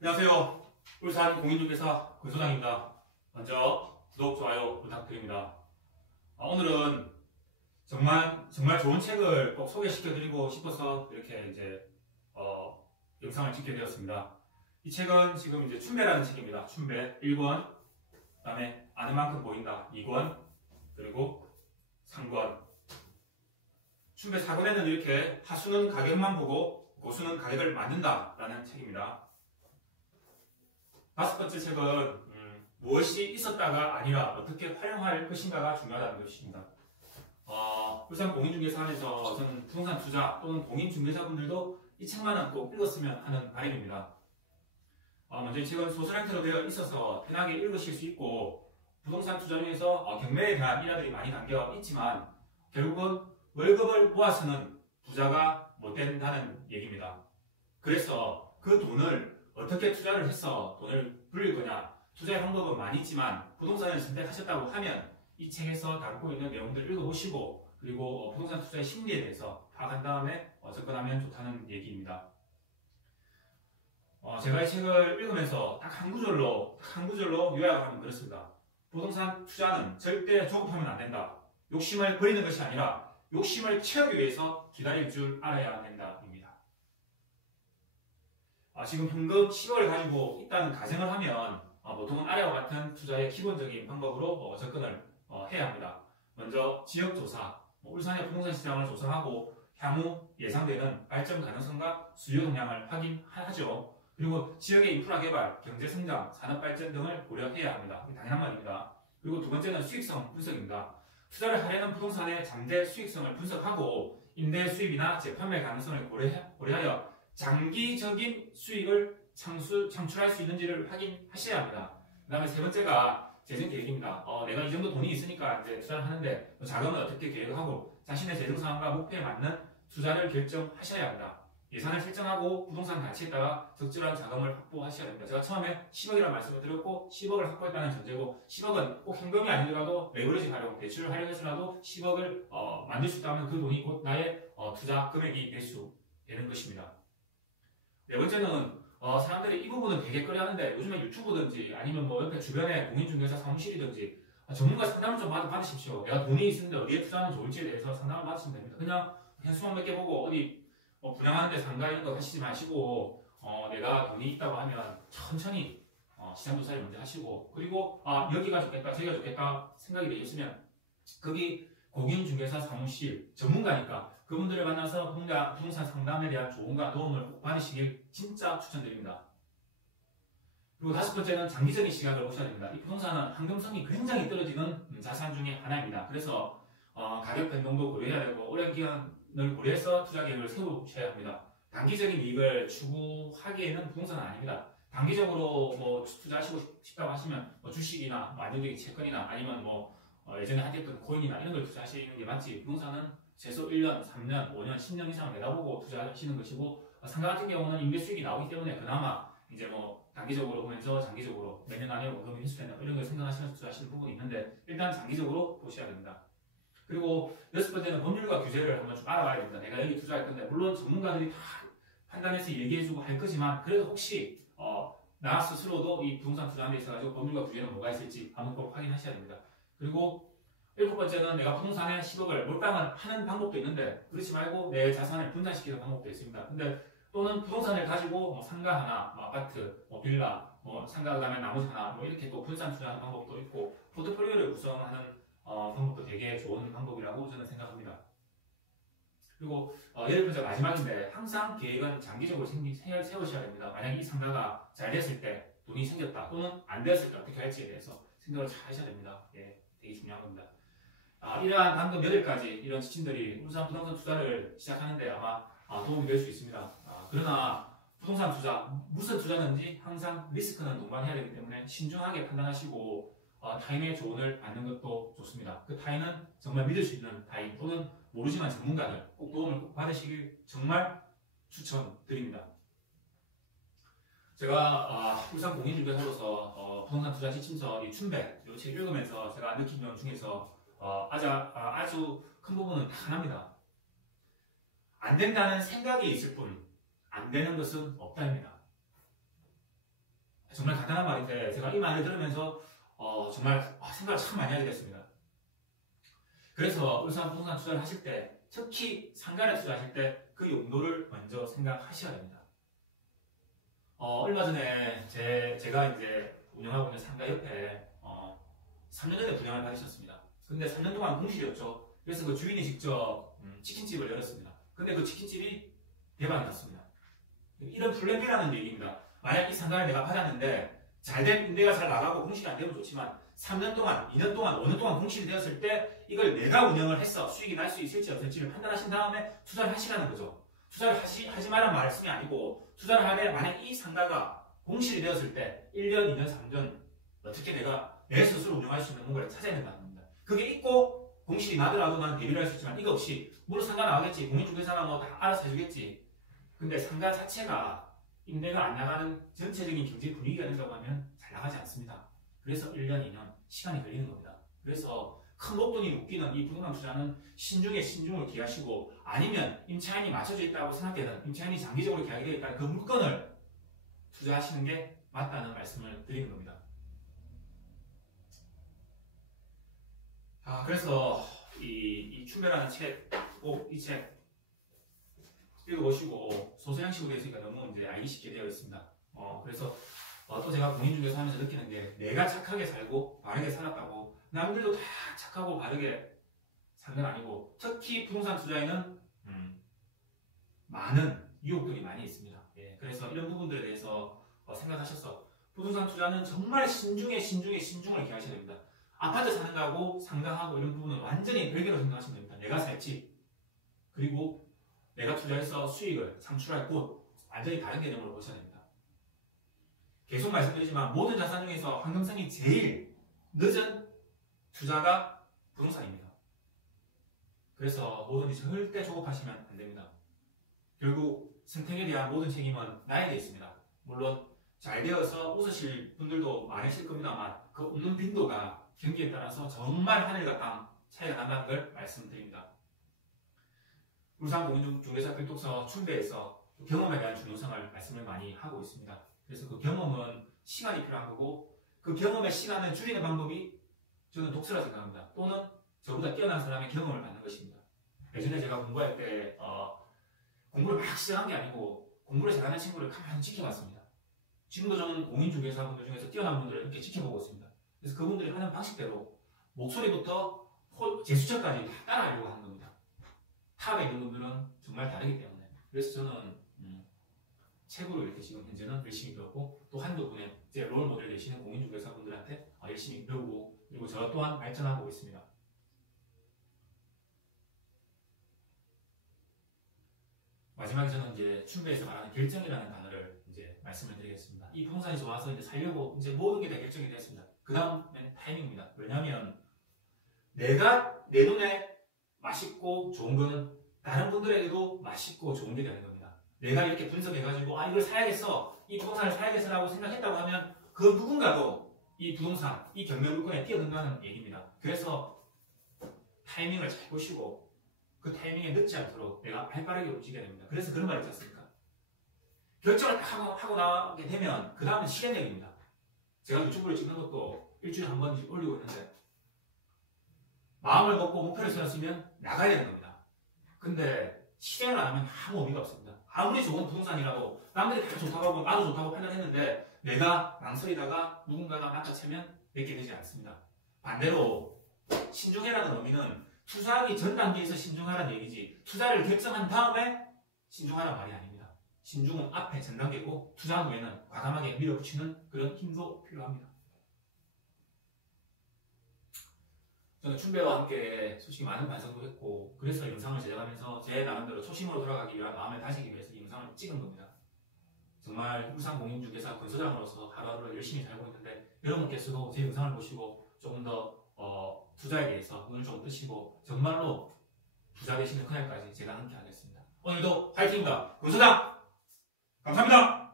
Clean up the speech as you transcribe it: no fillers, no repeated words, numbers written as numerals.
안녕하세요. 울산 공인중개사 권소장입니다. 먼저 구독, 좋아요 부탁드립니다. 오늘은 정말 좋은 책을 꼭 소개시켜드리고 싶어서 이렇게 영상을 찍게 되었습니다. 이 책은 지금 춘배라는 책입니다. 춘배 1권, 그 다음에 아는 만큼 보인다 2권, 그리고 3권. 춘배 4권에는 이렇게 하수는 가격만 보고 고수는 가격을 만든다 라는 책입니다. 5번째 책은 무엇이 있었다가 아니라 어떻게 활용할 것인가가 중요하다는 것입니다. 울산 공인중개사 안에서 저는 부동산 투자 또는 공인중개사분들도 이 책만은 꼭 읽었으면 하는 바람입니다. 먼저 이 책은 소설 형태로 되어 있어서 편하게 읽으실 수 있고, 부동산 투자 중에서 경매에 대한 일화들이 많이 담겨 있지만 결국은 월급을 모아서는 부자가 못 된다는 얘기입니다. 그래서 그 돈을 어떻게 투자를 해서 돈을 불릴 거냐, 투자의 방법은 많이 있지만 부동산을 선택하셨다고 하면 이 책에서 담고 있는 내용들을 읽어보시고, 그리고 부동산 투자의 심리에 대해서 파악한 다음에 접근하면 좋다는 얘기입니다. 제가 이 책을 읽으면서 딱 한 구절로 요약하면 그렇습니다. 부동산 투자는 절대 조급하면 안 된다. 욕심을 버리는 것이 아니라 욕심을 채우기 위해서 기다릴 줄 알아야 된다입니다. 지금 현금 10억을 가지고 있다는 가정을 하면 보통은 아래와 같은 투자의 기본적인 방법으로 접근을 해야 합니다. 먼저 지역조사, 울산의 부동산 시장을 조사하고 향후 예상되는 발전 가능성과 수요 동향을 확인하죠. 그리고 지역의 인프라 개발, 경제 성장, 산업 발전 등을 고려해야 합니다. 당연한 말입니다. 그리고 두 번째는 수익성 분석입니다. 투자를 하려는 부동산의 잠재 수익성을 분석하고 임대 수입이나 재판매 가능성을 고려하여 장기적인 수익을 창출할 수 있는지를 확인하셔야 합니다. 그 다음에 세 번째가 재정 계획입니다. 내가 이 정도 돈이 있으니까 이제 투자를 하는데 자금은 어떻게 계획하고 자신의 재정 상황과 목표에 맞는 투자를 결정하셔야 합니다. 예산을 설정하고 부동산 가치에 따라 적절한 자금을 확보하셔야 됩니다. 제가 처음에 10억이라는 말씀을 드렸고 10억을 확보했다는 전제고, 10억은 꼭 현금이 아니더라도 레버리지 활용, 대출을 활용해서라도 10억을 만들 수 있다면 그 돈이 곧 나의 투자 금액이 될 수 되는 것입니다. 네 번째는 사람들이 이 부분은 되게 꺼려하는데, 요즘에 유튜브든지 아니면 옆에 주변에 공인중개사 사무실이든지 전문가 상담을 좀 받으십시오. 내가 돈이 있는데 어디에 투자하면 좋을지에 대해서 상담을 받으시면 됩니다. 그냥 수만 몇 개 보고 어디 분양하는데 상가 이런 거 하시지 마시고, 내가 돈이 있다고 하면 천천히 시장 조사를 먼저 하시고, 그리고 여기가 좋겠다 저기가 좋겠다 생각이 되셨으면 거기 공인중개사 사무실 전문가니까 그분들을 만나서 부동산 상담에 대한 조언과 도움을 꼭 받으시길 진짜 추천드립니다. 그리고 5번째는 장기적인 시각을 보셔야 됩니다. 이 부동산은 황금성이 굉장히 떨어지는 자산 중에 하나입니다. 그래서 가격 변동도 고려해야 되고 오랜 기간을 고려해서 투자 계획을 세우셔야 합니다. 단기적인 이익을 추구하기에는 부동산은 아닙니다. 단기적으로 투자하시고 싶다고 하시면 주식이나 안정적인 채권이나 아니면 예전에 하셨던 코인이나 이런 걸 투자하시는 게 맞지, 부동산은 최소 1년, 3년, 5년, 10년 이상을 내다보고 투자하시는 것이고, 상가 같은 경우는 임대 수익이 나오기 때문에 그나마 단기적으로 보면서 장기적으로 몇 년 안에 원금이 회수된다 이런 걸 생각하시면서 투자하시는 부분이 있는데, 일단 장기적으로 보셔야 됩니다. 그리고 6번째는 법률과 규제를 한번 좀 알아봐야 됩니다. 내가 여기 투자할 건데, 물론 전문가들이 다 판단해서 얘기해주고 할 거지만 그래도 혹시 나 스스로도 이 부동산 투자하는 데 있어가지고 법률과 규제는 뭐가 있을지 한번 꼭 확인하셔야 됩니다. 그리고 7번째는 내가 부동산에 10억을 몰빵을 하는 방법도 있는데, 그렇지 말고 내 자산을 분산시키는 방법도 있습니다. 근데 또는 부동산을 가지고 상가 하나, 아파트, 빌라, 상가 그다음에 나머지 하나 이렇게 또 분산 투자하는 방법도 있고, 포트폴리오를 구성하는 방법도 되게 좋은 방법이라고 저는 생각합니다. 그리고 8번째 마지막인데, 항상 계획은 장기적으로 세우셔야 됩니다. 만약에 이 상가가 잘 됐을 때 돈이 생겼다 또는 안 됐을 때 어떻게 할지에 대해서 생각을 잘 하셔야 됩니다. 예, 되게 중요한 겁니다. 이러한 방금 8가지 이런 지침들이 울산 부동산 투자를 시작하는데 아마 도움이 될 수 있습니다. 그러나 부동산 투자, 무슨 투자든지 항상 리스크는 동반해야 되기 때문에 신중하게 판단하시고 타인의 조언을 받는 것도 좋습니다. 그 타인은 정말 믿을 수 있는 타인 또는 모르지만 전문가들 꼭 도움을 꼭 받으시길 정말 추천드립니다. 제가 울산 공인중개사로서 부동산 투자 지침서 이 춘배 이 책 읽으면서 제가 느낀 점 중에서 아주 큰 부분은 다 하나입니다. 안 된다는 생각이 있을 뿐 안 되는 것은 없다입니다. 정말 간단한 말인데 제가 이 말을 들으면서 정말 생각을 참 많이 하게 됐습니다. 그래서 울산 부동산 투자를 하실 때, 특히 상가를 투자하실 때 그 용도를 먼저 생각하셔야 됩니다. 얼마 전에 제가 이제 운영하고 있는 상가 옆에 3년 전에 분양을 받으셨습니다. 근데 3년 동안 공실이었죠. 그래서 그 주인이 직접 치킨집을 열었습니다. 근데 그 치킨집이 대박이 났습니다. 이런 플랜B라는 얘기입니다. 만약 이 상가를 내가 받았는데 잘된 임대가 잘 나가고 공실이 안 되면 좋지만 3년 동안, 2년 동안, 5년 동안 공실이 되었을 때 이걸 내가 운영을 해서 수익이 날 수 있을지 없을지를 판단하신 다음에 투자를 하시라는 거죠. 투자를 하지 말란 말씀이 아니고, 투자를 하되 만약 이 상가가 공실이 되었을 때 1년, 2년, 3년 어떻게 내가 내 스스로 운영할 수 있는 뭔가를 찾아야 된다는 겁니다. 그게 있고 공실이 나더라도 난 대비를 할 수 있지만 이거 없이 물론 상가 나가겠지, 공인중개사가 뭐 다 알아서 해주겠지. 근데 상가 자체가 임대가 안 나가는 전체적인 경제 분위기가 된다고 하면 잘 나가지 않습니다. 그래서 1년, 2년 시간이 걸리는 겁니다. 그래서 큰 목돈이 묶이는 이 부동산 투자는 신중에 신중을 기하시고, 아니면 임차인이 맞춰져 있다고 생각되는, 임차인이 장기적으로 계약이 되어 있다는 그 물건을 투자하시는 게 맞다는 말씀을 드리는 겁니다. 그래서 이 춘배라는 책, 꼭 이 책 읽어보시고, 소설형식으로 되어 있으니까 너무 이제 알기 쉽게 되어 있습니다. 그래서 또 제가 공인중개사 하면서 느끼는 게, 내가 착하게 살고 바르게 살았다고 남들도 다 착하고 바르게 산 건 아니고, 특히 부동산 투자에는 많은 유혹들이 많이 있습니다. 그래서 이런 부분들에 대해서 생각하셔서 부동산 투자는 정말 신중을 기하셔야 됩니다. 아파트 사는 거하고 상가하고 이런 부분은 완전히 별개로 생각하시면 됩니다. 내가 살지, 그리고 내가 투자해서 수익을 창출할 곳, 완전히 다른 개념으로 보셔야 됩니다. 계속 말씀드리지만 모든 자산 중에서 환경성이 제일 늦은 투자가 부동산입니다. 그래서 뭐든지 절대 조급하시면 안 됩니다. 결국 선택에 대한 모든 책임은 나에게 있습니다. 물론 잘 되어서 웃으실 분들도 많으실 겁니다만 그 웃는 빈도가 경기에 따라서 정말 하늘과 땅 차이가 난다는 걸 말씀드립니다. 울산 공인중개사 필독서 춘배에서 경험에 대한 중요성을 말씀을 많이 하고 있습니다. 그래서 그 경험은 시간이 필요한 거고, 그 경험의 시간을 줄이는 방법이 저는 독서라 생각합니다. 또는 저보다 뛰어난 사람의 경험을 받는 것입니다. 예전에 제가 공부할 때 공부를 막 시작한 게 아니고 공부를 잘하는 친구를 가만히 지켜봤습니다. 지금도 저는 공인중개사분들 중에서 뛰어난 분들을 이렇게 지켜보고 있습니다. 그래서 그분들이 하는 방식대로 목소리부터 제스처까지 다 따라하려고 하는 겁니다. 탑에 있는 분들은 정말 다르기 때문에. 그래서 저는 책으로 이렇게 지금 현재는 열심히 배웠고, 또 한두 분의 제 롤모델 되시는 공인중개사분들한테 열심히 배우고, 그리고 저 또한 발전하고 있습니다. 마지막에 저는 이제 춘배에서 말하는 결정이라는 단어를 이제 말씀을 드리겠습니다. 이 부동산이 좋아서 이제 살려고 이제 모든 게 다 결정이 됐습니다. 그 다음엔 타이밍입니다. 왜냐하면 내가 내 눈에 맛있고 좋은 거는 다른 분들에게도 맛있고 좋은 게 되는 겁니다. 내가 이렇게 분석해가지고 이걸 사야겠어, 이 부동산을 사야겠어라고 생각했다고 하면 그 누군가도 이 부동산, 이 경매 물건에 뛰어든다는 얘기입니다. 그래서 타이밍을 잘 보시고 그 타이밍에 늦지 않도록 내가 발빠르게 움직여야 됩니다. 그래서 그런 말 있지 않습니까? 결정을 하고 나게 되면 그 다음은 실행력입니다. 제가 유튜브를 찍는 것도 일주일에 한 번씩 올리고 있는데, 마음을 먹고 목표를 세웠으면 나가야 되는 겁니다. 근데 실행을 안 하면 아무 의미가 없습니다. 아무리 좋은 부동산이라도 남들이 다 좋다고 하고 나도 좋다고 판단했는데 내가 망설이다가 누군가가 낚아채면 맺게 되지 않습니다. 반대로 신중해라는 의미는 투자하기 전 단계에서 신중하라는 얘기지, 투자를 결정한 다음에 신중하라는 말이 아닙니다. 신중은 앞에 전 단계고, 투자 후에는 과감하게 밀어붙이는 그런 힘도 필요합니다. 저는 춘배와 함께 솔직히 많은 반성도 했고, 그래서 영상을 제작하면서 제 나름대로 초심으로 돌아가기 위한 마음을 다지기 위해서 이 영상을 찍은 겁니다. 정말 울산 공인중개사 건소장으로서 하루하루를 열심히 살고 있는데, 여러분께서도 제 영상을 보시고 조금 더 투자에 대해서 눈을 좀 뜨시고 정말로 부자 되시는 그날까지 제가 함께 하겠습니다. 오늘도 화이팅입니다. 건소장 감사합니다.